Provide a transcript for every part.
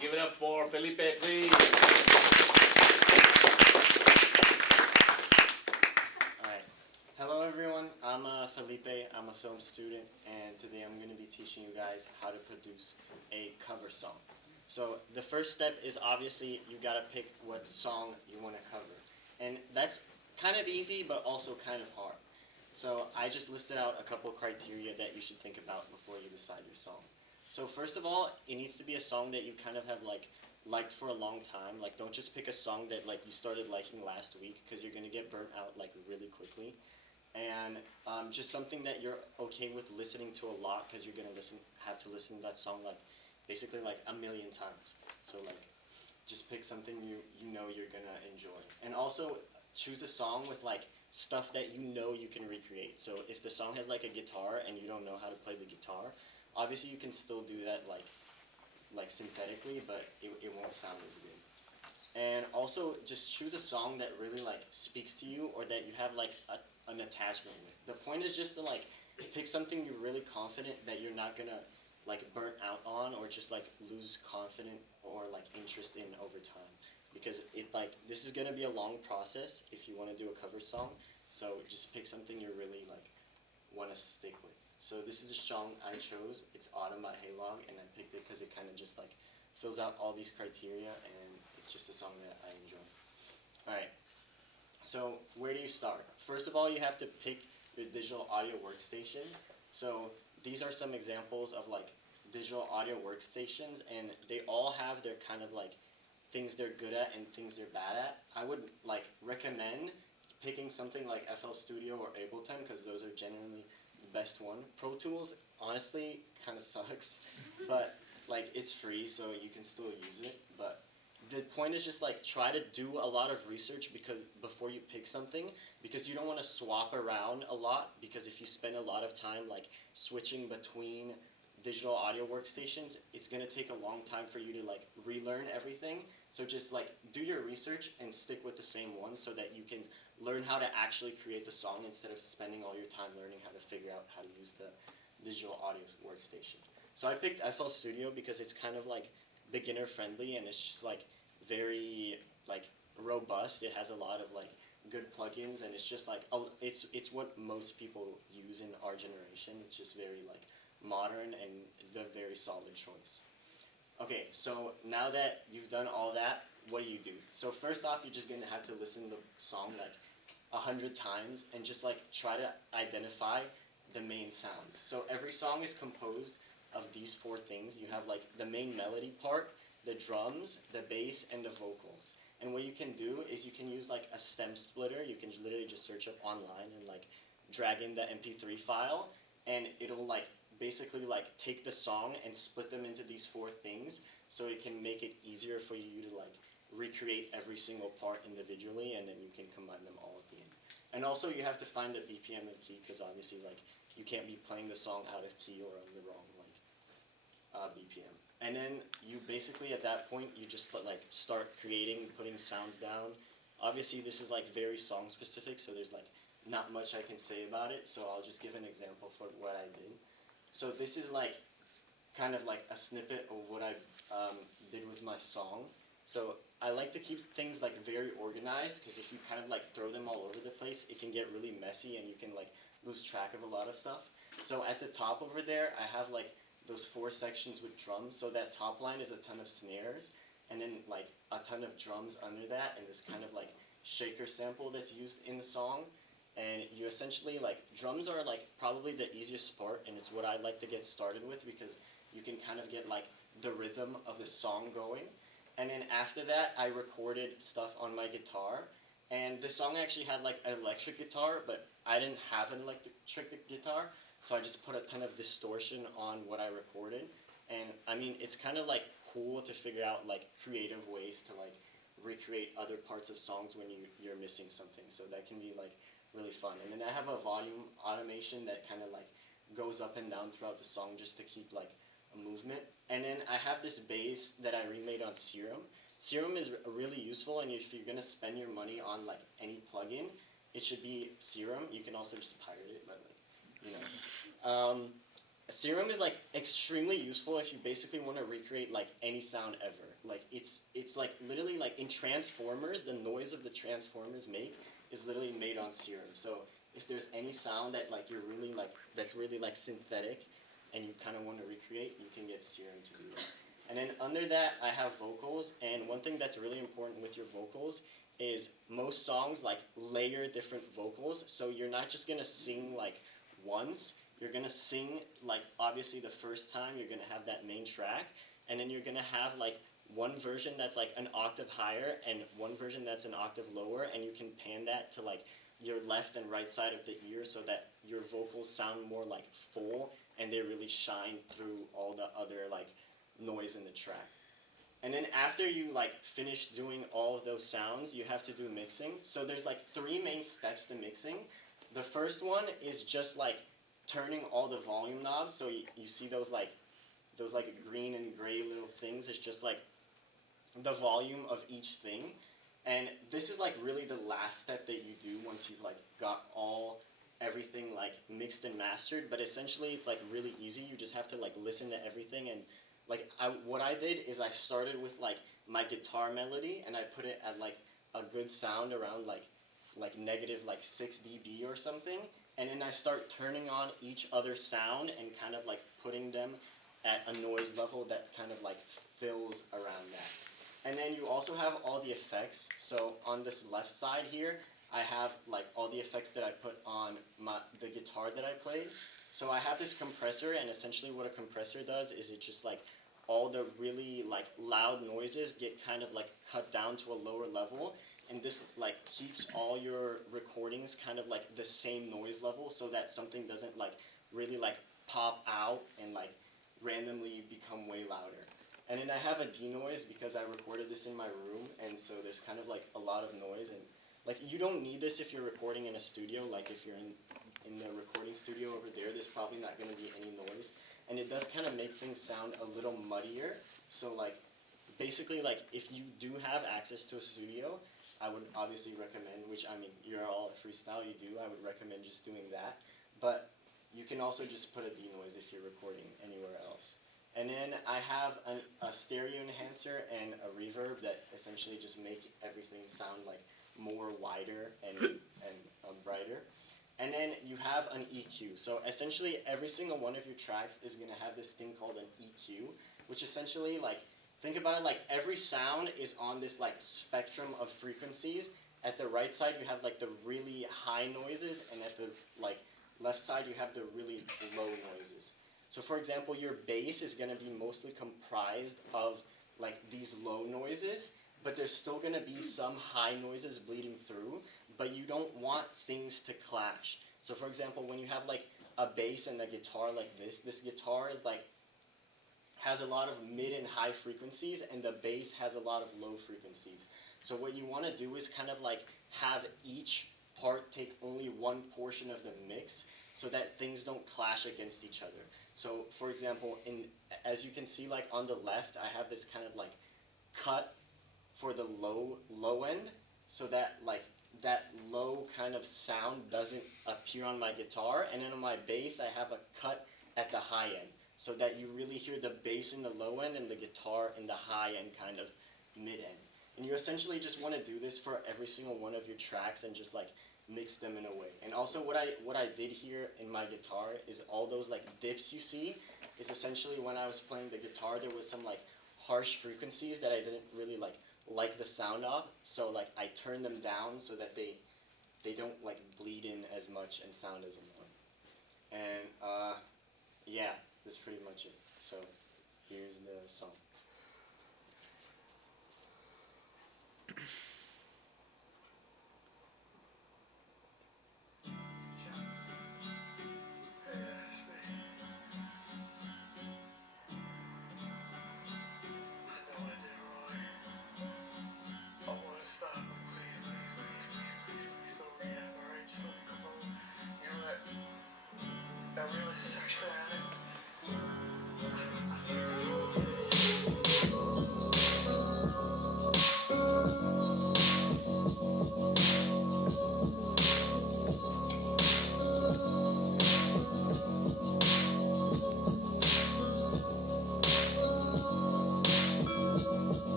Give it up for Felipe, please. Alright. Hello everyone, I'm Felipe, I'm a film student, and today I'm going to be teaching you guys how to produce a cover song. So the first step is obviously you got to pick what song you want to cover. And that's kind of easy, but also kind of hard. So I just listed out a couple criteria that you should think about before you decide your song. So first of all, it needs to be a song that you kind of have liked for a long time. Like, don't just pick a song that you started liking last week, because you're gonna get burnt out really quickly. And just something that you're okay with listening to a lot, because you're gonna have to listen to that song basically a million times. So just pick something you know you're gonna enjoy. And also choose a song with stuff that you know you can recreate. So if the song has a guitar and you don't know how to play the guitar, obviously you can still do that synthetically, but it won't sound as good. And also just choose a song that really speaks to you, or that you have an attachment with. The point is just to pick something you're really confident that you're not gonna burn out on, or just lose confidence or interest in over time. Because this is gonna be a long process if you want to do a cover song. So just pick something you really want to stick with. So this is a song I chose. It's Autumn by Haylog, and I picked it because it kind of just fills out all these criteria, and it's just a song that I enjoy. Alright, so where do you start? First of all, you have to pick your digital audio workstation. So these are some examples of digital audio workstations, and they all have their kind of things they're good at and things they're bad at. I would recommend picking something like FL Studio or Ableton, because those are generally the best one. Pro Tools honestly kind of sucks, but it's free, so you can still use it. But the point is just try to do a lot of research before you pick something, because you don't want to swap around a lot, because if you spend a lot of time switching between digital audio workstations, it's going to take a long time for you to relearn everything. So just do your research and stick with the same one, so that you can learn how to actually create the song instead of spending all your time learning how to figure out how to use the digital audio workstation. So I picked FL Studio because it's kind of beginner friendly, and it's just very robust. It has a lot of good plugins, and it's just it's what most people use in our generation. It's just very modern and a very solid choice. Okay, so now that you've done all that, what do you do? So first off, you're just going to have to listen to the song 100 times, and just try to identify the main sounds. So every song is composed of these four things. You have the main melody part, the drums, the bass, and the vocals. And what you can do is you can use a stem splitter. You can literally just search up online and drag in the MP3 file, and it'll basically take the song and split them into these four things, so it can make it easier for you to recreate every single part individually, and then you can combine them all at the end. And also you have to find the BPM and key, because obviously you can't be playing the song out of key or on the wrong BPM. And then you basically at that point you just start creating, putting sounds down. Obviously this is very song specific, so there's not much I can say about it, so I'll just give an example for what I did. So this is kind of a snippet of what I did with my song. So I like to keep things very organized, because if you kind of throw them all over the place, it can get really messy, and you can lose track of a lot of stuff. So at the top over there, I have those four sections with drums. So that top line is a ton of snares, and then a ton of drums under that, and this kind of shaker sample that's used in the song. And you essentially drums are probably the easiest part, and it's what I like to get started with, because you can kind of get the rhythm of the song going. And then after that, I recorded stuff on my guitar, and the song actually had an electric guitar, but I didn't have an electric guitar, so I just put a ton of distortion on what I recorded. And I mean, it's kind of cool to figure out creative ways to recreate other parts of songs when you're missing something. So that can be really fun. And then I have a volume automation that kind of goes up and down throughout the song, just to keep a movement. And then I have this bass that I remade on Serum. Serum is really useful, and if you're going to spend your money on any plugin, it should be Serum. You can also just pirate it, but Serum is like extremely useful if you basically want to recreate like any sound ever. Like it's like literally like in Transformers, the noise of the Transformers make is literally made on Serum. So if there's any sound that like you're really like that's really like synthetic and you kind of want to recreate, you can get Serum to do that. And then under that, I have vocals, and one thing that's really important with your vocals is most songs like layer different vocals, so you're not just gonna sing like once. You're gonna sing like obviously the first time you're gonna have that main track, and then you're gonna have like one version that's like an octave higher and one version that's an octave lower, and you can pan that to like your left and right side of the ear so that your vocals sound more like full and they really shine through all the other like noise in the track. And then after you like finish doing all of those sounds, you have to do mixing. So there's like three main steps to mixing. The first one is just like turning all the volume knobs. So you see those like green and gray little things. It's just like the volume of each thing. And this is like really the last step that you do once you've like got everything like mixed and mastered. But essentially it's like really easy. You just have to like listen to everything, and like what I did is I started with like my guitar melody, and I put it at like a good sound around like negative like 6 dB or something, and then I start turning on each other sound and kind of like putting them at a noise level that kind of like fills around that. And then you also have all the effects. So on this left side here, I have like all the effects that I put on the guitar that I played. So I have this compressor, and essentially what a compressor does is it just like all the really like loud noises get kind of like cut down to a lower level, and this like keeps all your recordings kind of like the same noise level so that something doesn't like really like pop out and like randomly become way louder. And then I have a denoise because I recorded this in my room, and so there's kind of like a lot of noise, and like you don't need this if you're recording in a studio. Like if you're in the recording studio over there, there's probably not going to be any noise, and it does kind of make things sound a little muddier. So like basically like if you do have access to a studio, I would obviously recommend, which I mean you're all at freestyle, you do, I would recommend just doing that. But you can also just put a denoise if you're recording anywhere else. And then I have a stereo enhancer and a reverb that essentially just make everything sound like more wider and brighter. And then you have an EQ. So essentially every single one of your tracks is going to have this thing called an EQ, which essentially like, think about it like every sound is on this like spectrum of frequencies. At the right side you have like the really high noises, and at the like left side you have the really low noises. So for example, your bass is going to be mostly comprised of like these low noises, but there's still going to be some high noises bleeding through, but you don't want things to clash. So for example, when you have like a bass and a guitar like this guitar is like has a lot of mid and high frequencies, and the bass has a lot of low frequencies. So what you want to do is kind of like have each part take only one portion of the mix so that things don't clash against each other. So for example, as you can see like on the left, I have this kind of like cut for the low end, so that like that low kind of sound doesn't appear on my guitar, and then on my bass I have a cut at the high end, so that you really hear the bass in the low end and the guitar in the high end kind of mid end. And you essentially just want to do this for every single one of your tracks and just like mix them in a way. And also what I did here in my guitar is all those like dips you see is essentially when I was playing the guitar there was some like harsh frequencies that I didn't really like the sound of, so like I turned them down so that they don't like bleed in as much and sound as annoying. And yeah, that's pretty much it. So here's the song.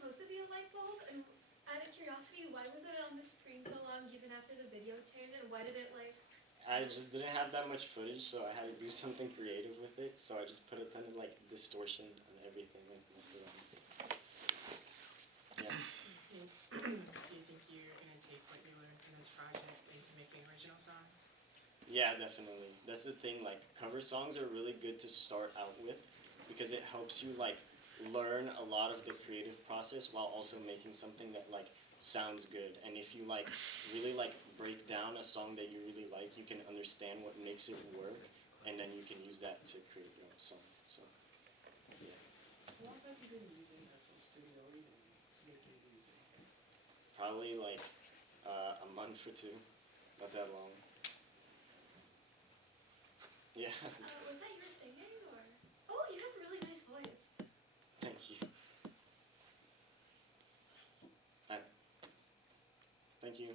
supposed to be a light bulb? And out of curiosity, why was it on the screen so long even after the video changed? And why did it like... I just didn't have that much footage, so I had to do something creative with it. So I just put a ton of like distortion and everything and messed around. Yeah. Do you think you're gonna take what you learned from this project into making original songs? Yeah, definitely. That's the thing. Like cover songs are really good to start out with because it helps you like learn a lot of the creative process while also making something that like sounds good. And if you like really like break down a song that you really like, you can understand what makes it work, and then you can use that to create your own song. So yeah. How long have you been using FL Studio and making music? Probably like a month or two. Not that long. Yeah. was that you were singing or... Oh, you have a really nice voice. Thank you. Thank you.